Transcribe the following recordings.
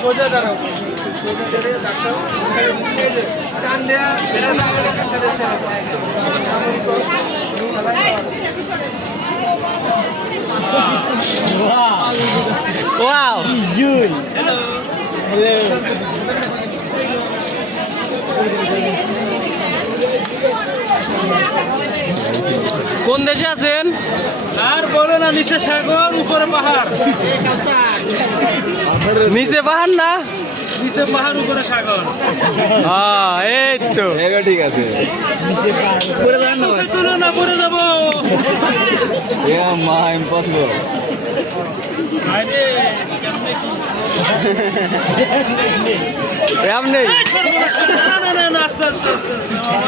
সোজা দাঁড়াও, সোজা দাঁড়িয়ে ডাক্তার এই যে টান দেয়া ছেড়ে দাও, ডাক্তারের ছেড়ে দাও। ওয়াও জুল হ্যালো কোন দেশে আছেন? আর বলো না, নিচে সাগর উপরে পাহাড়। নিচে পাহাড় না, নিচে পাহাড় উপরে সাগর। হ্যাঁ এই তো এবার ঠিক আছে। তুলো না, পড়ে যাবো। মা ইম্পসিবল। আরে রাম নেই না না না না, আস্তে আস্তে আস্তে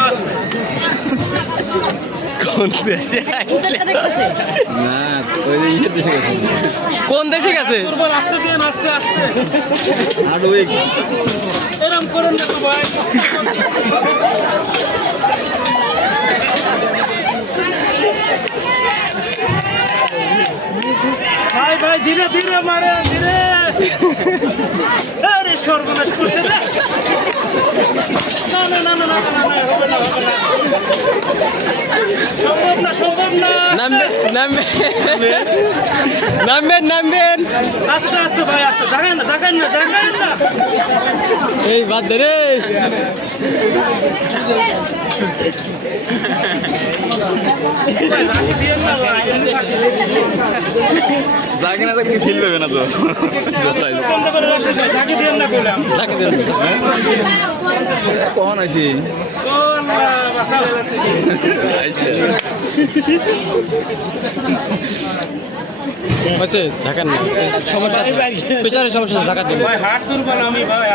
আস্তে। কোন দেশে আসলে? না ওই যে ইয়ে দেশে গেছে। কোন দেশে গেছে? দুর্বল, আস্তে দিন, আস্তে আস্তে। আর ওই এরম করেন না তো ভাই। ভাই ভাই ধীরে ধীরে মারে, ধীরে। আরে সর্বনাশ করছে না। না না না না না না, হবে না, হবে না। সম্ভব না, সম্ভব না। নামবেন নামবেন আস্তে আস্তে ভাই, আস্তে। জাগান না, জাগান না, জাগান না। এই বাদ দে রে ভাই, রাখি দিয়েন না ভাই। জাগে না তো কিছু ফিল হবে না তো। বন্ধ করে রাখছি ভাই, ঝাঁকি দিয়েন না কইলাম। তাকে দেন কখন আছি? ও আল্লাহ, বাঁচাও। হচ্ছে ঢাকার না সমস্যা পেছনে সমস্যা ঢাকা দিন ভাই হাত দুর্বল আমি ভাই।